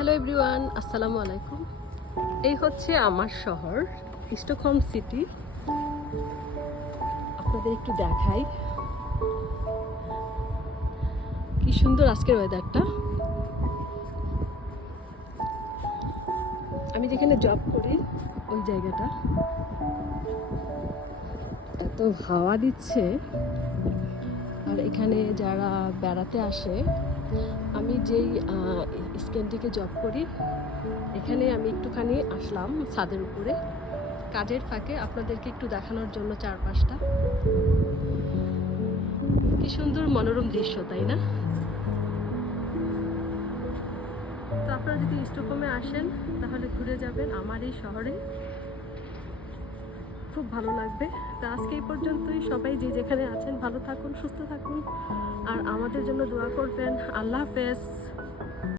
Hello everyone, আসসালামু আলাইকুম। এই হচ্ছে আমার শহর স্টকহোম সিটি। আপনাদের একটু দেখাই কি সুন্দর আজকের ওয়েদারটা। আমি যেখানে জব করি ওই জায়গাটা এত হাওয়া দিচ্ছে, আর এখানে যারা বেড়াতে আসে, আমি যেই স্ক্যানটিকে জব করি এখানে আমি একটুখানি আসলাম ছাদের উপরে কাজের ফাঁকে আপনাদেরকে একটু দেখানোর জন্য চারপাশটা। কি সুন্দর মনোরম দৃশ্য, তাই না? তো আপনারা যদি স্টকহোমে আসেন তাহলে ঘুরে যাবেন আমার এই শহরে, খুব ভালো লাগবে। তো আজকে এই পর্যন্তই। সবাই যে যেখানে আছেন ভালো থাকুন, সুস্থ থাকুন, আর আমাদের জন্য দোয়া করবেন। আল্লাহ হাফেজ।